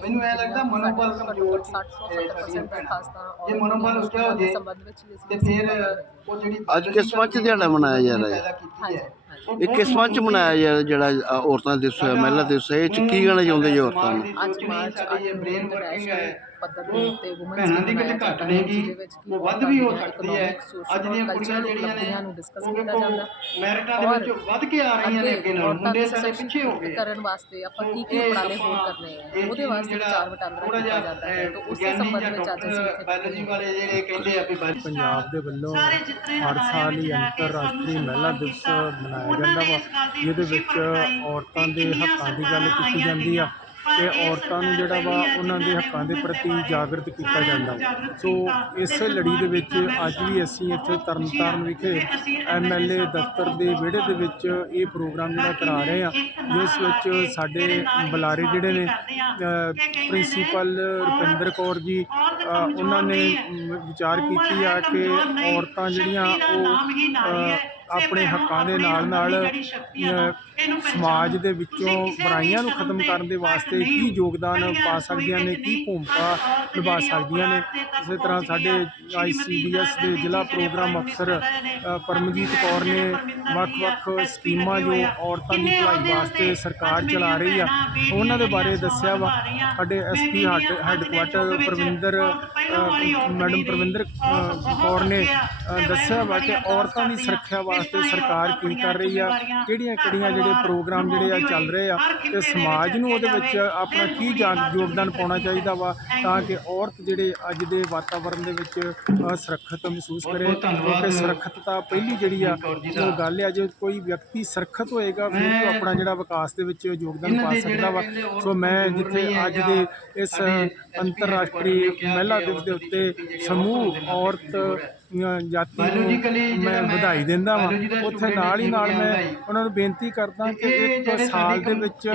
ਲੱਗਦਾ ਮਨੋਬਲ ਕਮਜ਼ੋਰ 60-70% ਦਰਖਾਸਤਾਂ ਜੇ ਮਨੋਬਲ ਉੱਚਾ ਹੋ ਜੇ ਸੰਬੰਧ ਵਿੱਚ ਹੀ ਅਸੀਂ ਤੇ ਫਿਰ ਉਹ ਜਿਹੜੀ ਅੱਜ ਕਿਸ ਮੰਚ ਚ ਦਿਹਾੜਾ ਮਨਾਇਆ ਜਾ ਰਿਹਾ ਹੈ। ਇਹ ਕਿਸ ਮੰਚ ਚ ਮਨਾਇਆ ਜਾ ਰਿਹਾ ਜਿਹੜਾ ਔਰਤਾਂ ਦਿਵਸ ਹੈ ਮਹਿਲਾ ਦਿਵਸ ਹੈ ਇਹ ਚ ਕੀ ਕਹਿਣਾ ਚਾਹੁੰਦੇ ਜੀ ਔਰਤਾਂ ਨੂੰ ਅੱਜ ਮਾਰਚ ਸਾਡੀ ਇਹ ਬ੍ਰੇਨ ਇੰਟਰਨੈਸ਼ਨਲ ਵਰਕਿੰਗ ਪੱਧਰ ਦੇ ਉੱਤੇ ਔਮਨਸ ਭੈਣਾਂ ਦੀ ਕਿਤੇ ਘੱਟ ਨਹੀਂ ਗੀ ਉਹ ਵੱਧ ਵੀ ਹੋ ਸਕਦੀ ਹੈ। ਅੱਜ ਦੀਆਂ ਕੁੜੀਆਂ ਜਿਹੜੀਆਂ ਨੂੰ ਨੇ ਡਿਸਕਸ ਉਹ ਕੀਤਾ ਜਾਂਦਾ। ਮੈਰਿਟਾਂ ਦੇ ਵਿੱਚ ਵੱਧ ਕੇ ਆ ਰਹੀਆਂ ਨੇ ਅੱਗੇ ਨਾਲ। ਮੁੰਡੇ ਸਾਡੇ ਪਿੱਛੇ ਹੋ ਗਏ। ਕਰਨ ਵਾਸਤੇ ਆਪਾਂ ਕੀ ਕੀ ਉਪਰਾਲੇ ਹੋਰ ਕਰਨੇ ਆ ਉਹਦੇ ਵਾਸਤੇ ਵਿਚਾਰ ਵਟਾਂਦਰਾ ਕੀਤਾ ਜਾਂਦਾ ਹੈ। ਤਾਂ ਉਸੇ ਸੰਬੰਧ ਵਿੱਚ ਅੱਜ ਅਸੀਂ ਬਾਇਓਲੋਜੀ ਵਾਲੇ ਜਿਹੜੇ ਕਹਿੰਦੇ ਆ ਵੀ ਪੰਜਾਬ ਦੇ ਵੱਲੋਂ ਹਰ ਸਾਲ ਹੀ ਅੰਤਰਰਾਸ਼ਟਰੀ ਮਹਿਲਾ ਦਿਵਸ ਮਨਾਇਆ ਜਾਂਦਾ ਵਾ ਜਿਹਦੇ ਵਿੱਚ ਔਰਤਾਂ ਦੇ ਹੱਕਾਂ ਦੀ ਗੱਲ ਕੀਤੀ ਜਾਂਦੀ ਆ। ਤੇ ਔਰਤਾਂ ਨੂੰ ਜਿਹੜਾ ਵਾ ਉਹਨਾਂ ਦੇ ਹੱਕਾਂ ਦੇ ਪ੍ਰਤੀ ਜਾਗਰਤ ਕੀਤਾ ਜਾਂਦਾ। ਸੋ ਇਸ ਲੜੀ ਦੇ ਵਿੱਚ ਅੱਜ ਵੀ ਅਸੀਂ ਇੱਥੇ ਤਰਨਤਾਰਨ ਵਿਖੇ ਐਮਐਲਏ ਦਫ਼ਤਰ ਦੇ ਵਿਹੜੇ ਦੇ ਵਿੱਚ ਇਹ ਪ੍ਰੋਗਰਾਮ ਜਿਹੜਾ ਕਰਾ ਰਹੇ ਆ ਜਿਸ ਵਿੱਚ ਸਾਡੇ ਬੁਲਾਰੇ ਜਿਹੜੇ ਨੇ ਪ੍ਰਿੰਸੀਪਲ ਰੁਪਿੰਦਰ ਕੌਰ ਜੀ ਉਹਨਾਂ ਨੇ ਵਿਚਾਰ ਕੀਤੀ ਆ ਕਿ ਔਰਤਾਂ ਜਿਹੜੀਆਂ ਉਹ ਆਪਣੇ ਹੱਕਾਂ ਦੇ ਨਾਲ ਨਾਲ ਸਮਾਜ ਦੇ ਵਿੱਚੋਂ ਬੁਰਾਈਆਂ ਨੂੰ ਖਤਮ ਕਰਨ ਦੇ ਵਾਸਤੇ ਕੀ ਯੋਗਦਾਨ ਪਾ ਸਕਦੀਆਂ ਨੇ ਕੀ ਭੂਮਿਕਾ ਨਿਭਾ ਸਕਦੀਆਂ ਨੇ? ਇਸੇ ਤਰ੍ਹਾਂ ਸਾਡੇ ਆਈਸੀਡੀਐਸ ਦੇ ਜ਼ਿਲ੍ਹਾ ਪ੍ਰੋਗਰਾਮ ਅਫਸਰ ਪਰਮਜੀਤ ਕੌਰ ਨੇ ਵੱਖ-ਵੱਖ ਸਕੀਮਾਂ ਜੋ ਔਰਤਾਂ ਦੀ ਭਲਾਈ ਵਾਸਤੇ ਸਰਕਾਰ ਚਲਾ ਰਹੀ ਆ। ਉਹਨਾਂ ਦੇ ਬਾਰੇ ਦੱਸਿਆ ਵਾ ਸਾਡੇ SP headquarter Parvinder madam Parvinder Kaur ਨੇ ਦੱਸਿਆ ਵਾ ਕਿ ਔਰਤਾਂ ਦੀ ਸੁਰੱਖਿਆ ਵਾਸਤੇ ਸਰਕਾਰ ਕੀ ਕਰ ਰਹੀ ਆ? ਕਿਹੜੀਆਂ ਕਿਹੜੀਆਂ ਜਿਹੜੇ ਪ੍ਰੋਗਰਾਮ ਜਿਹੜੇ ਆ ਚੱਲ ਰਹੇ ਆ? ਤੇ ਸਮਾਜ ਨੂੰ ਉਹਦੇ ਵਿੱਚ ਆਪਣਾ ਕੀ ਯੋਗਦਾਨ ਪਾਉਣਾ ਚਾਹੀਦਾ ਵਾ ਤਾਂ ਕਿ ਔਰਤ ਜਿਹੜੇ ਅੱਜ ਦੇ ਵਾਤਾਵਰਣ ਦੇ ਵਿੱਚ ਸੁਰੱਖਿਅਤ ਮਹਿਸੂਸ ਕਰੇ ਕਿਉਂਕਿ ਸੁਰੱਖਿਅਤਤਾ ਪਹਿਲੀ ਜਿਹੜੀ ਆ ਉਹ ਗੱਲ ਆ ਜੇ ਕੋਈ ਵਿਅਕਤੀ ਸੁਰੱਖਿਅਤ ਹੋਏਗਾ ਫਿਰ ਉਹ ਆਪਣਾ ਜਿਹੜਾ ਵਿਕਾਸ ਦੇ ਵਿੱਚ ਯੋਗਦਾਨ ਪਾ ਸਕਦਾ ਵਾ। ਸੋ ਮੈਂ ਜਿੱਥੇ ਅੱਜ ਦੇ ਇਸ ਅੰਤਰਰਾਸ਼ਟਰੀ ਮਹਿਲਾ ਦਿਵਸ ਦੇ ਉੱਤੇ ਸਮੂਹ ਔਰਤ ਜਾਤੀ ਨੂੰ ਮੈਂ ਵਧਾਈ ਦਿੰਦਾ ਵਾਂ। ਉੱਥੇ ਨਾਲ ਹੀ ਨਾਲ ਮੈਂ ਉਹਨਾਂ ਨੂੰ ਬੇਨਤੀ ਕਰਦਾ ਕਿ ਇੱਕ ਸਾਲ ਦੇ ਵਿੱਚ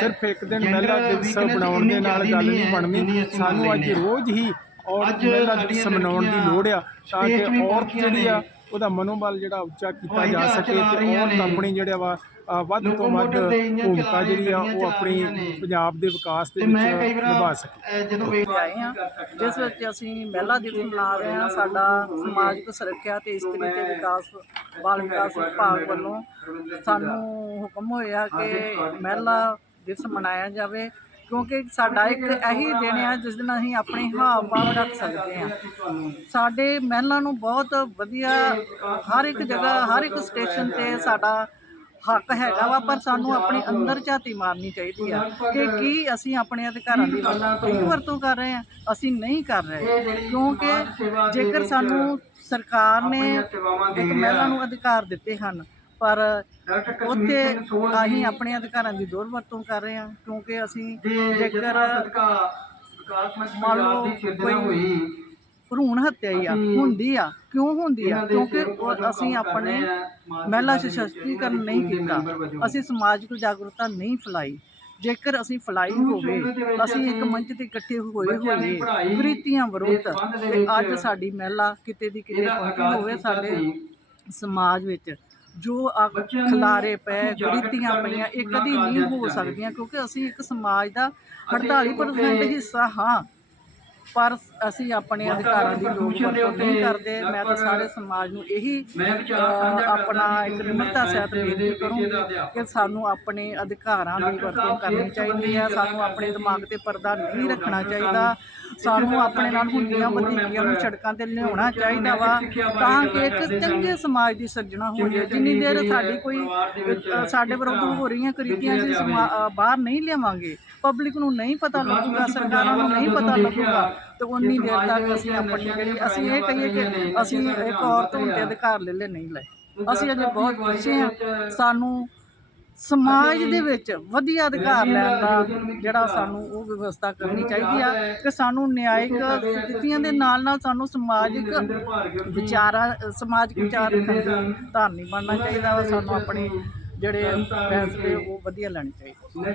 ਸਿਰਫ ਇੱਕ ਦਿਨ ਮਹਿਲਾ ਦਿਵਸ ਬਣਾਉਣ ਦੇ ਨਾਲ ਗੱਲ ਨਹੀਂ ਬਣਨੀ। ਸਾਨੂੰ ਅੱਜ ਰੋਜ਼ ਹੀ ਔਰਤ ਮਹਿਲਾ ਦਿਵਸ ਮਨਾਉਣ ਦੀ ਲੋੜ ਆ ਤਾਂ ਕਿ ਔਰਤ ਜਿਹੜੀ ਆ ਉਹਦਾ ਮਨੋਬਲ ਜਿਹੜਾ ਉੱਚਾ ਕੀਤਾ ਜਾ ਸਕੇ ਤੇ ਔਰਤ ਆਪਣੀ ਜਿਹੜਾ ਵਾ ਵੱਧ ਤੋਂ ਵੱਧ ਭੂਮਿਕਾ ਜਿਹੜੀ ਆ ਉਹ ਆਪਣੀ ਪੰਜਾਬ ਦੇ ਵਿਕਾਸ ਦੇ ਵਿੱਚ ਨਿਭਾ ਸਕੇ। ਜਦੋਂ ਆਏ ਹਾਂ ਜਿਸ ਵਿੱਚ ਅਸੀਂ ਮਹਿਲਾ ਦਿਵਸ ਮਨਾ ਰਹੇ ਹਾਂ ਸਾਡਾ ਸਮਾਜਿਕ ਸੁਰੱਖਿਆ ਤੇ ਇਸਤਰੀ ਤੇ ਵਿਕਾਸ ਬਾਲ ਵਿਕਾਸ ਵਿਭਾਗ ਵੱਲੋਂ ਸਾਨੂੰ ਹੁਕਮ ਹੋਇਆ ਕਿ ਮਹਿਲਾ ਦਿਵਸ ਮਨਾਇਆ ਜਾਵੇ ਕਿਉਂਕਿ ਸਾਡਾ ਇੱਕ ਇਹੀ ਦਿਨ ਆ ਜਿਸ ਦਿਨ ਅਸੀਂ ਆਪਣੇ ਹਾਵ ਭਾਵ ਰੱਖ ਸਕਦੇ ਹਾਂ। ਸਾਡੇ ਮਹਿਲਾ ਨੂੰ ਬਹੁਤ ਵਧੀਆ ਹਰ ਇੱਕ ਜਗ੍ਹਾ ਹਰ ਇੱਕ ਸਟੇਸ਼ਨ ਤੇ ਸਾਡਾ ਹੱਕ ਹੈਗਾ ਵਾ ਪਰ ਸਾਨੂੰ ਆਪਣੇ ਅੰਦਰ ਝਾਤੀ ਮਾਰਨੀ ਚਾਹੀਦੀ ਆ ਕਿ ਕੀ ਅਸੀਂ ਆਪਣੇ ਅਧਿਕਾਰਾਂ ਦੀ ਵਰਤੋਂ ਵਰਤੋਂ ਕਰ ਰਹੇ ਆ ਅਸੀਂ ਨਹੀਂ ਕਰ ਰਹੇ। ਕਿਉਂਕਿ ਜੇਕਰ ਸਾਨੂੰ ਸਰਕਾਰ ਨੇ ਇੱਕ ਮਹਿਲਾ ਨੂੰ ਅਧਿਕਾਰ ਦਿੱਤੇ ਹਨ ਪਰ ਉੱਥੇ ਅਸੀਂ ਆਪਣੇ ਅਧਿਕਾਰਾਂ ਦੀ ਦੁਰਵਰਤੋਂ ਕਰ ਰਹੇ ਹਾਂ ਕਿਉਂਕਿ ਅਸੀਂ ਜੇਕਰ ਮੰਨ ਲਓ ਕੋਈ ਭਰੂਣ ਹੱਤਿਆ ਹੀ ਆ ਹੁੰਦੀ ਆ ਕਿਉਂ ਹੁੰਦੀ ਆ? ਕਿਉਂਕਿ ਅਸੀਂ ਆਪਣੇ ਮਹਿਲਾ ਸਸ਼ਕਤੀਕਰਨ ਨਹੀਂ ਕੀਤਾ। ਅਸੀਂ ਸਮਾਜਿਕ ਜਾਗਰੂਕਤਾ ਨਹੀਂ ਫੈਲਾਈ। ਜੇਕਰ ਅਸੀਂ ਫੈਲਾਈ ਹੋਵੇ ਅਸੀਂ ਇੱਕ ਮੰਚ ਤੇ ਇਕੱਠੇ ਹੋਏ ਹੋਈਏ ਕੁਰੀਤੀਆਂ ਵਿਰੁੱਧ ਤੇ ਅੱਜ ਸਾਡੀ ਮਹਿਲਾ ਕਿਤੇ ਦੀ ਕਿਤੇ ਪਹੁੰਚੀ ਹੋਵੇ ਸਾਡੇ ਸਮਾਜ ਵਿੱਚ ਜੋ ਆ ਖਲਾਰੇ ਪਏ ਕੁਰੀਤੀਆਂ ਪਈਆਂ ਇਹ ਕਦੀ ਨਹੀਂ ਹੋ ਸਕਦੀਆਂ ਕਿਉਂਕਿ ਅਸੀਂ ਇੱਕ ਸਮਾਜ ਦਾ 48% ਹਿੱਸਾ ਹਾਂ। ਪਰ ਅਸੀਂ ਆਪਣੇ ਅਧਿਕਾਰਾਂ ਦੀ ਲੋਕ ਵਰਤੋਂ ਨਹੀਂ ਕਰਦੇ। ਮੈਂ ਤਾਂ ਸਾਰੇ ਸਮਾਜ ਨੂੰ ਇਹੀ ਆਪਣਾ ਇੱਕ ਨਿਮਰਤਾ ਸਹਿਤ ਬੇਨਤੀ ਕਰੂੰਗੀ ਕਿ ਸਾਨੂੰ ਆਪਣੇ ਅਧਿਕਾਰਾਂ ਦੀ ਵਰਤੋਂ ਕਰਨੀ ਚਾਹੀਦੀ ਹੈ ਸਾਨੂੰ ਆਪਣੇ ਦਿਮਾਗ ਤੇ ਪਰਦਾ ਨਹੀਂ ਰੱਖਣਾ ਚਾਹੀਦਾ। ਸਾਨੂੰ ਆਪਣੇ ਨਾਲ ਹੁੰਦੀਆਂ ਵਧੀਕੀਆਂ ਨੂੰ ਸੜਕਾਂ ਤੇ ਲਿਆਉਣਾ ਚਾਹੀਦਾ ਵਾ ਤਾਂ ਕਿ ਇੱਕ ਚੰਗੇ ਸਮਾਜ ਦੀ ਸਿਰਜਣਾ ਹੋ ਜਾਏ ਜਿੰਨੀ ਦੇਰ ਸਾਡੀ ਕੋਈ ਸਾਡੇ ਵਿਰੁੱਧ ਹੋ ਰਹੀਆਂ ਕੁਰੀਤੀਆਂ ਅ, ਬਾਹਰ ਨਹੀਂ ਲਿਆਵਾਂਗੇ। ਪਬਲਿਕ ਨੂੰ ਨਹੀਂ ਪਤਾ ਲੱਗੂਗਾ ਸਰਕਾਰਾਂ ਨੂੰ ਨਹੀਂ ਪਤਾ ਲੱਗੂਗਾ। ਤੇ ਉਨੀ ਦੇਰ ਤੱਕ ਅਸੀਂ ਆਪਣੀ ਜਿਹੜੀ ਅਸੀਂ ਇਹ ਕਹੀਏ ਕਿ ਅਸੀਂ ਇੱਕ ਔਰਤ ਹੋਣ ਤੇ ਅਧਿਕਾਰ ਲੈ ਲੈ ਨਹੀਂ ਲਏ। ਅਸੀਂ ਅਜੇ ਬਹੁਤ ਪਿੱਛੇ ਹਾਂ। ਸਾਨੂੰ ਸਮਾਜ ਦੇ ਵਿੱਚ ਵਧੀਆ ਅਧਿਕਾਰ ਲੈਣ ਦਾ ਜਿਹੜਾ ਸਾਨੂੰ ਉਹ ਵਿਵਸਥਾ ਕਰਨੀ ਚਾਹੀਦੀ ਆ ਕਿ ਸਾਨੂੰ ਨਿਆਇਕ ਸਥਿਤੀਆਂ ਦੇ ਨਾਲ ਨਾਲ ਸਾਨੂੰ ਸਮਾਜਿਕ ਵਿਚਾਰਾਂ ਸਮਾਜਿਕ ਵਿਚਾਰ ਦੀ ਧਾਰਨੀ ਬਣਨਾ ਚਾਹੀਦਾ ਵਾ ਸਾਨੂੰ ਆਪਣੇ ਜਿਹੜੇ ਫੈਸਲੇ ਉਹ ਵਧੀਆ ਲੈਣੇ ਚਾਹੀਦੇ।